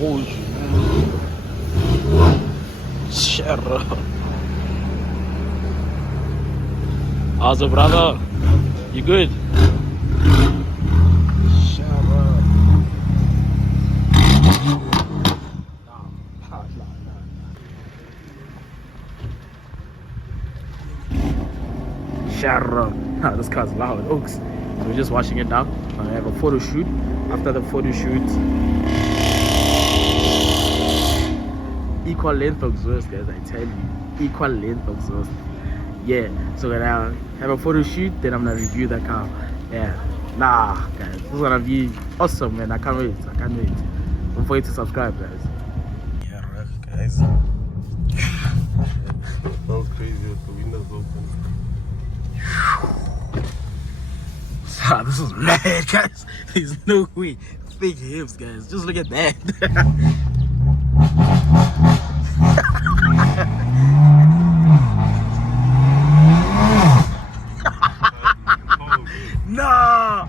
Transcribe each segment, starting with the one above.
rouge. Shut up. Also, brother, you good? Shut up. Shut up. Nah, this car's loud. Oaks. So we're just washing it now. I have a photo shoot. After the photo shoot, equal length exhaust, guys. I tell you, equal length exhaust. Yeah. So when I have a photo shoot, then I'm gonna review the car. Yeah. Nah, guys, this is gonna be awesome, man. I can't wait. I can't wait. Don't forget to subscribe, guys. Yeah, right, guys. That was crazy with the windows open. This is mad, guys. There's no way. Fake hips, guys. Just look at that. Nah.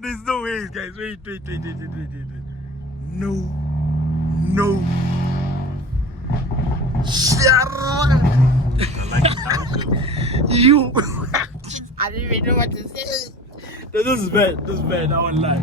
There's no way, guys. Wait. No. Shut up. I like the sound. You. I didn't even know what to say. No, this is bad. I won't lie.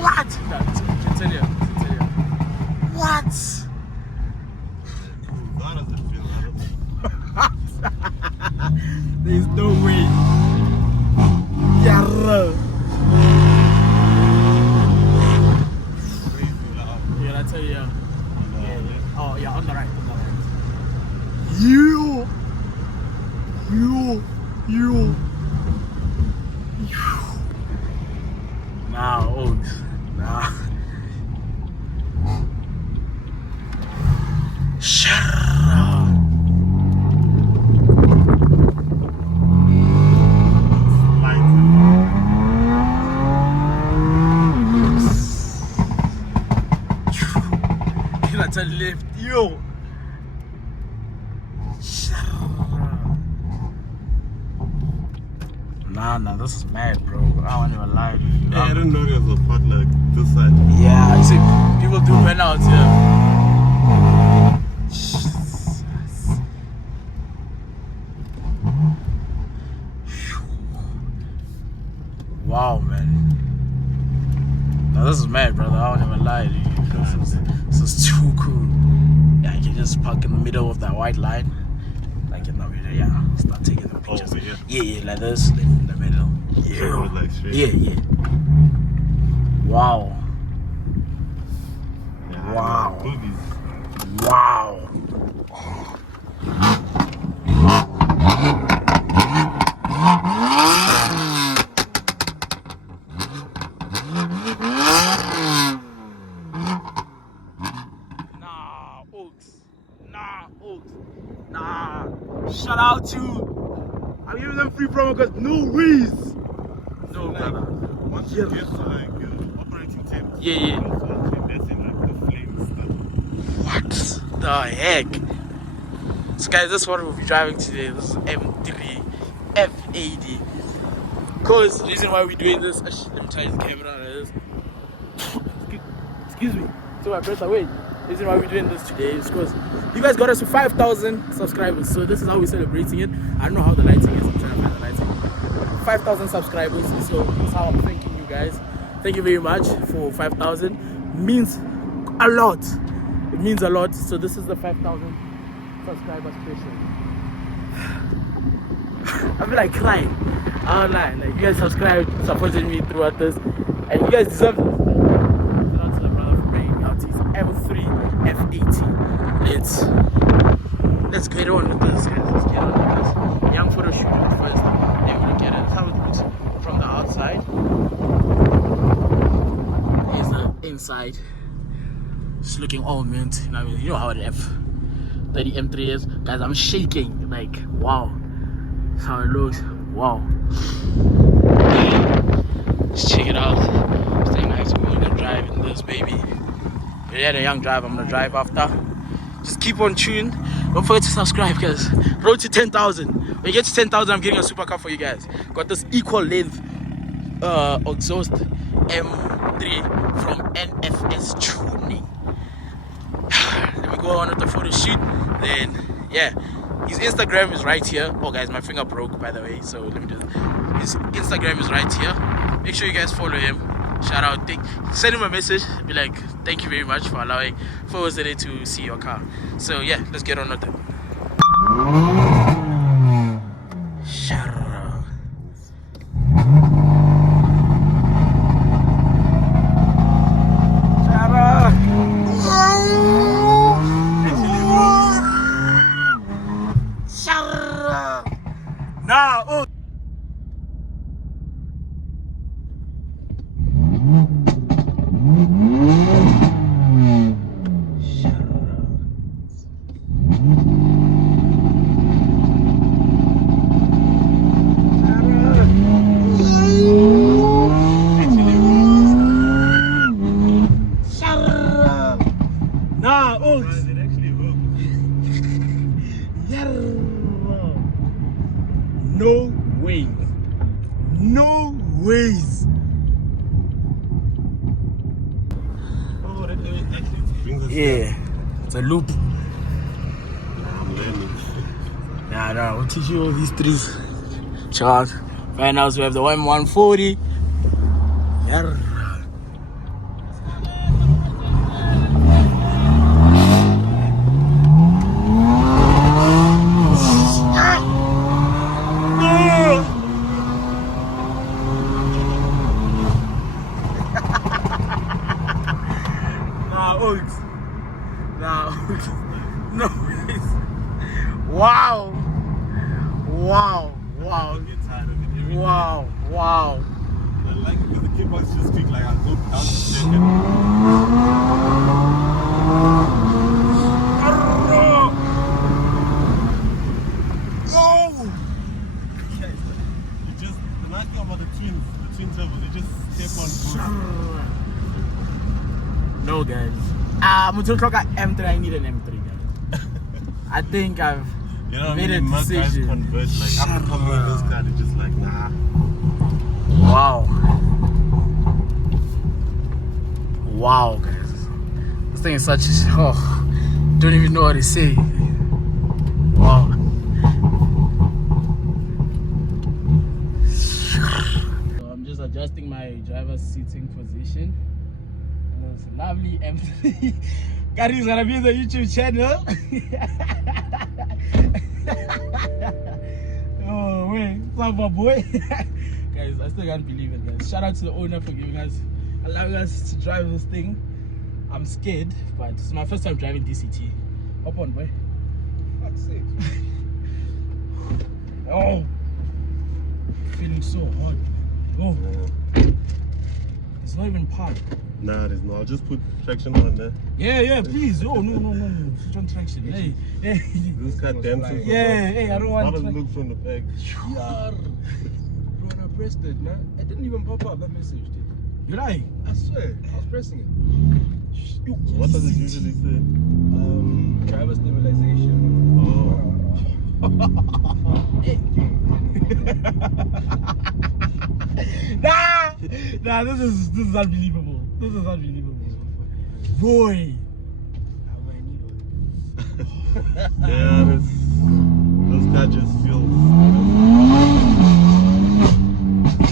What? Continue. What? How does it feel? There's no way. Yarra. Crazy loud. Yeah, I tell you. Yeah. Oh, yeah, on the right. You. Nah, Oaks. Nah. Shut up. To lift you. Nah, this is mad, bro. I won't even lie to you. Yeah, I didn't know there was a part like this side. Yeah, I see people do burnouts here. Wow, man. Now this is mad, brother. I won't even lie to you. This is too cool. Yeah, you can just park in the middle of that white line. Like in the middle, yeah. Start taking the pictures. Yeah, like this, like in the middle. Yeah. Like straight. Yeah. Wow. Yeah, Wow. Boogies. Wow. Nah. Shout out to. I'm giving them free promo because no ways. No, like, brother. Once you get to like operating temps, Yeah. that's in like the flame stuff. What the heck? So guys, this is what we'll be driving today. This is M3 F80. Cause the reason why we're doing this, let me try the camera. Excuse me. So my brother, wait. The reason why we're doing this today is because you guys got us to 5,000 subscribers. So this is how we're celebrating it. I don't know how the lighting is. I'm trying to find the lighting. 5,000 subscribers. So that's how I'm thanking you guys. Thank you very much for 5,000. Means a lot. It means a lot. So this is the 5,000 subscriber special. I feel like crying. I don't lie. Like, you guys subscribed, supported me throughout this, and you guys deserve it. Shout out to the brother for bringing out his M3 F80. Let's get on with this, guys. Let's get on with this. Young photo shoot first. Then we'll look at it. How it looks from the outside. Here's the inside. It's looking all mint. You know how the F30 M3 is, guys. I'm shaking. Like, wow. That's how it looks. Wow. Let's check it out. Stay nice. We're gonna drive in this baby. Yeah, the young drive. I'm gonna drive after. Just keep on tuned. Don't forget to subscribe, guys. Road to 10,000. When you get to 10,000, I'm getting a supercar for you guys. Got this equal length exhaust M3 from NFS Tuning. Let me go on with the photo shoot. Then, yeah, his Instagram is right here. Oh, guys, my finger broke, by the way. So let me do this. His Instagram is right here. Make sure you guys follow him. Shout out, send him a message. Be like, thank you very much for allowing Photos Today to see your car. So yeah, let's get on with it. Shut up. Shut up. Shut up. Nah, oh. No ways. No ways. Oh, that actually brings us Yeah, it's a loop. learning. Nah, we'll teach you all these threes. Charge. Right now, so we have the M140. Yeah. No. Wow. Wow. Wow. Wow. Wow. I like it because the kickbox just speak like I go down to second. Oh. You just the nice thing about the twin turbo, they just step on both. No, guys. I'm to talk at M3. I need an M3, guys. I think I've made a decision. Convert, like after coming in this car, they're just like, nah. Wow. Wow, guys. This thing is such a... Oh, don't even know what to say. Wow. So I'm just adjusting my driver's seating position. And it's a lovely M3. Gary is gonna be on the YouTube channel. Oh, wait. Samba boy. Guys, I still can't believe it, guys. Shout out to the owner for allowing us to drive this thing. I'm scared, but it's my first time driving DCT. Hop on, boy. Fuck's sake. Oh, feeling so hot. Oh, it's not even parked. Nah, there's no. I'll just put traction on there. Yeah, please. Oh, no. Switch on traction. Hey. This car dances. Yeah, hey, I don't want to look from the back. Yeah. Bro, when I pressed it, man, it didn't even pop up that message, did it? You like? I swear, I was pressing it. What does it usually say? Driver stabilization. Nah, this is unbelievable. This is unbelievable. Boy. Yeah, this car just feels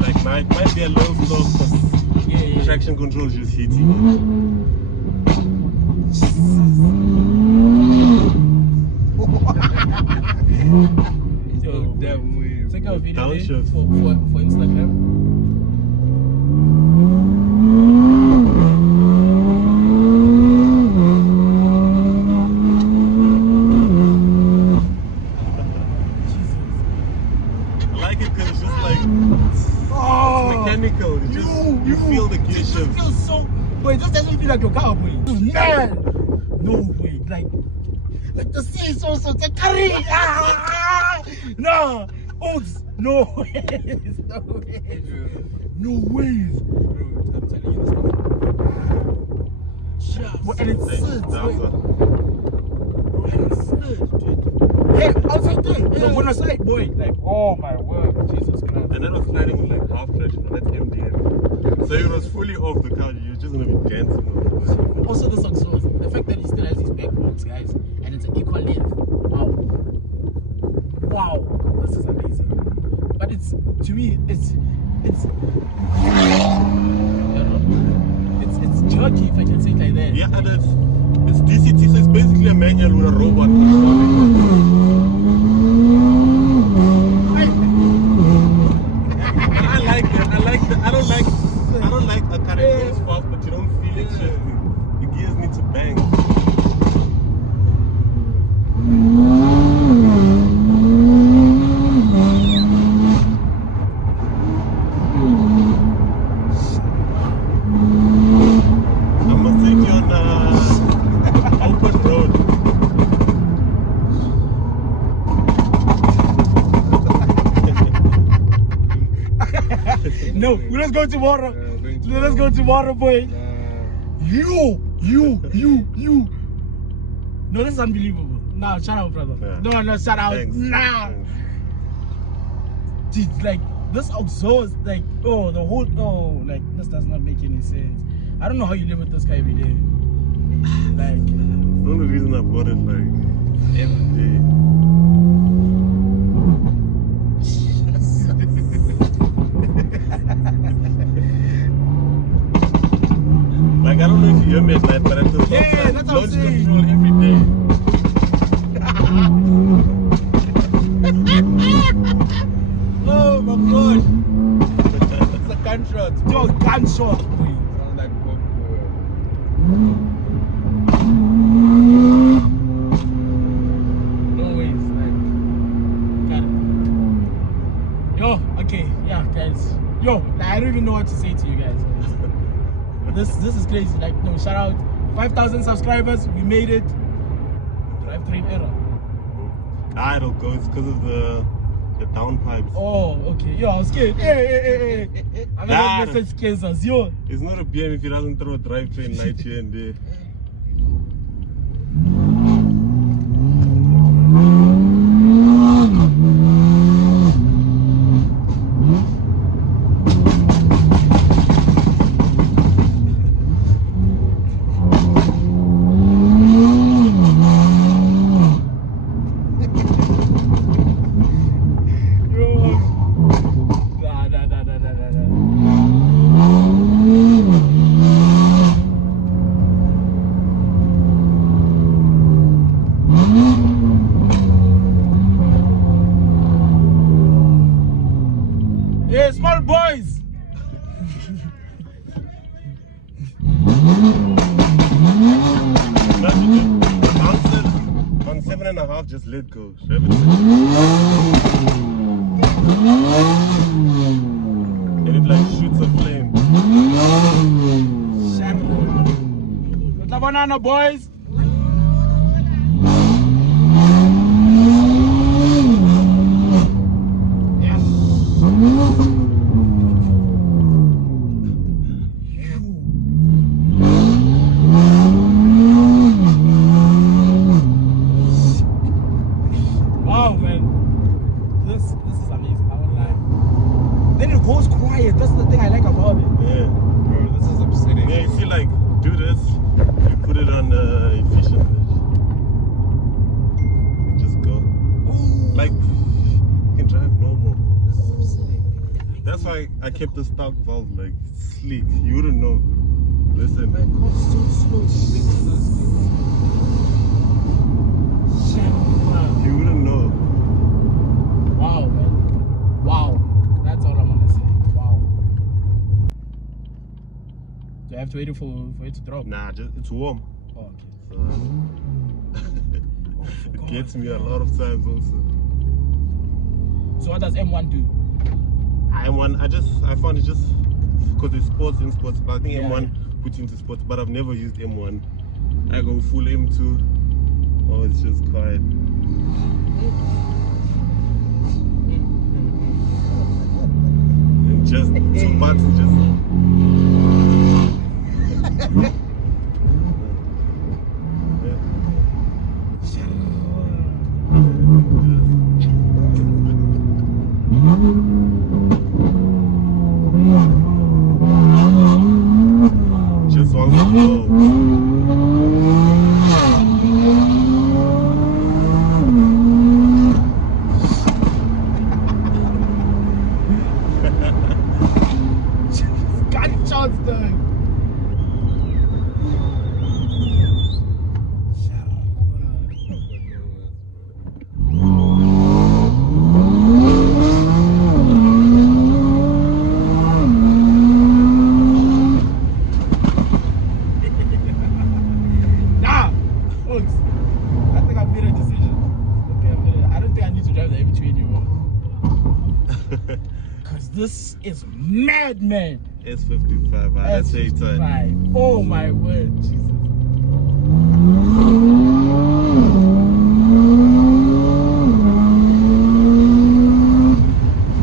like might be a low stop because Yeah. traction control is just hitting Yo, Damn way. take a video Downshift. for Instagram. I like it because it's just like it's mechanical. It's just, you feel the gear shift. It feels so. Boy, this doesn't feel like your car, boy. Man, no way. Like the sea is also the carry. No, Oats, no ways, no ways, no ways. Bro, I'm telling you this stuff. Bro, and it's Hey, slid. that's Bro, a- and it's slid, dude. Hey, outside there. No, one aside, boy. Like, oh my word, Jesus Christ. And that was sliding with like half traction, that's MDM. So it was fully off the car, you're just gonna be dancing on it. Also, this exhaust, the fact that he still has his back box, guys, and it's an equal length. Wow. Wow, this is amazing. But it's, to me, it's jerky, if I can say it like that. Yeah, and it's DCT, so it's basically a manual with a robot controlling. I like that. I don't like a car that goes fast, but you don't feel it shifting. The gears need to bang. I must take you on open road. No, let's go tomorrow. Let's go tomorrow, boy. You. No, this is unbelievable. Nah, shout out, brother. Yeah. No, shout out. Thanks. Nah. Thanks. Dude, like, this exhaust, like, oh, the whole, oh, like, this does not make any sense. I don't know how you live with this car every day. Like, The only reason I bought it like every day. Like I don't know if you hear me at night, but I'm just Yeah, that's what I'm launch saying. control every day. Oh my god! It's a gunshot. yo, gunshot, boy. Sound like No ways, like, got it. Yo, okay, yeah, guys. Yo, like, I don't even know what to say to you guys. This is crazy. Like, no, shout out, 5,000 subscribers. We made it. Drivetrain error. I don't go. It's because of the downpipes. Oh, okay. Yo, I was scared. Hey. I'm Nah. not message cases. Yo. It's not a BM if it doesn't throw a drivetrain light here and there. Yeah, small boys. On 7.5, just let go. And it like shoots a flame. What's up, banana boys? Wow, man. This is amazing. I won't lie. Then it goes quiet. That's the thing I like about it. Yeah. Bro, this is upsetting. Yeah, you see, like, do this, you put it on efficient and just go. Like, you can drive normal. This is upsetting. That's why I kept the stock valve like sleek. You wouldn't know. Listen. My car's so slow to get to this thing. You wouldn't know. Wow, man. Wow. That's all I'm gonna say. Wow. Do I have to wait for it to drop? Nah, just it's warm. Oh, okay. So it gets me a lot of times also. So what does M1 do? I found it just because it's sports in sports, but I think Yeah. M1 puts into sports, but I've never used M1. I go full M2. Oh, it's just quiet. And just two buttons, just this is mad, man. S55. That's a time. S55. Oh my word, Jesus.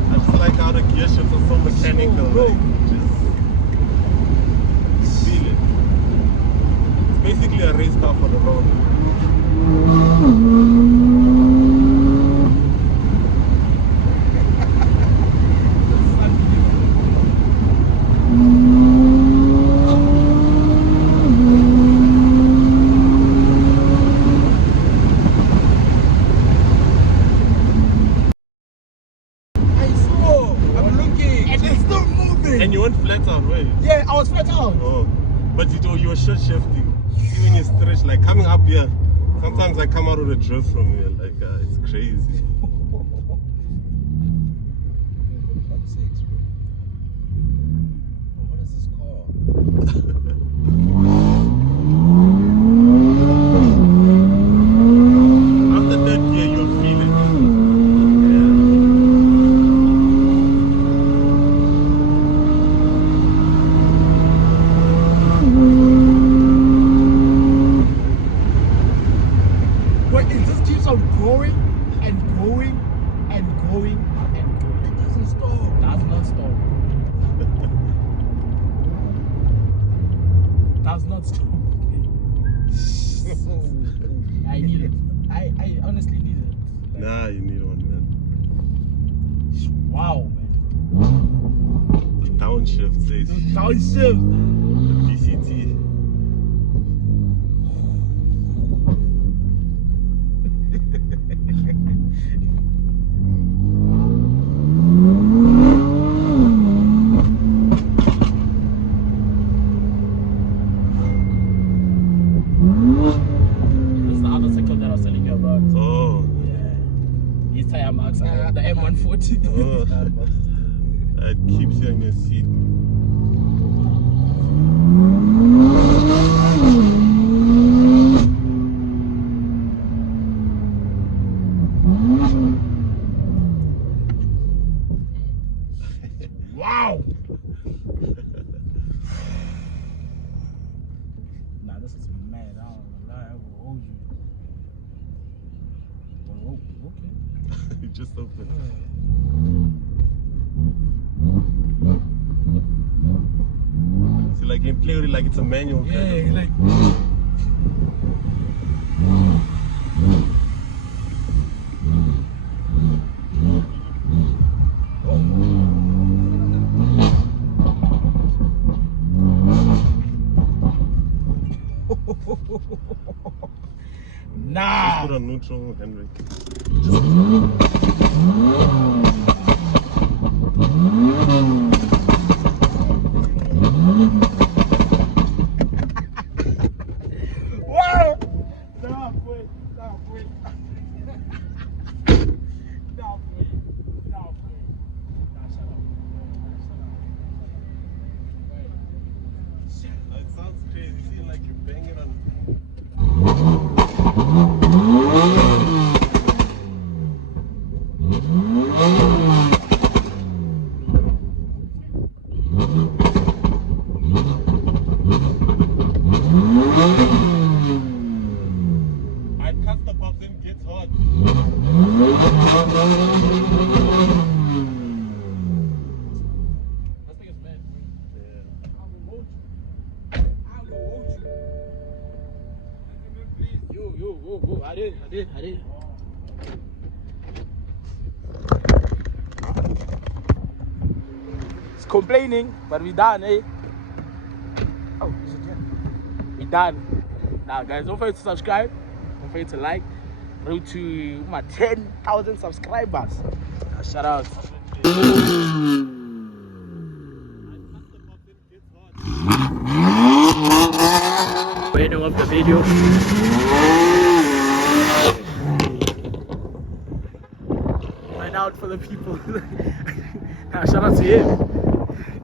I just like how the gear shifts are so mechanical. Like, just feel it. It's basically a race car for the road. And you went flat out, right? Yeah, I was flat out. Oh, but you were short shifting. Even you stretch, like coming up here. Sometimes I come out of the drift from here, like it's crazy. What is this car? After that gear, you'll feel it. Wait, it just keeps on going and going and going and going. It doesn't stop. Does not stop. Does not stop. I need it. I honestly need it. Nah, you need one, man. Wow, man. The downshift says Downshift. the PCT. This is the other cycle that I was telling you about. Oh, Yeah. It's tire marks. The M140. oh. It keeps you on your seat. Wow. Nah, this is mad. I don't lie. I will hold you. Oh, okay. You just open. See, like you play with it like it's a manual. kind of. Yeah, like. Nah. Put on neutral, Henry. Wow. Nah, wait. Nah, wait. Nah, wait. Nah, wait. Nah, shut up. It sounds crazy. You feel like you're banging on. My custom pops in gets hot. This thing is mad. Yeah. I will hold you. I will hold you. Yo. I did. It's complaining, but we done, eh? Oh, is it done? We done. Now, guys, don't forget to subscribe. Don't forget to like. Road to my 10,000 subscribers. Shout out. Ending of the video. Find out for the people. Shout out to him.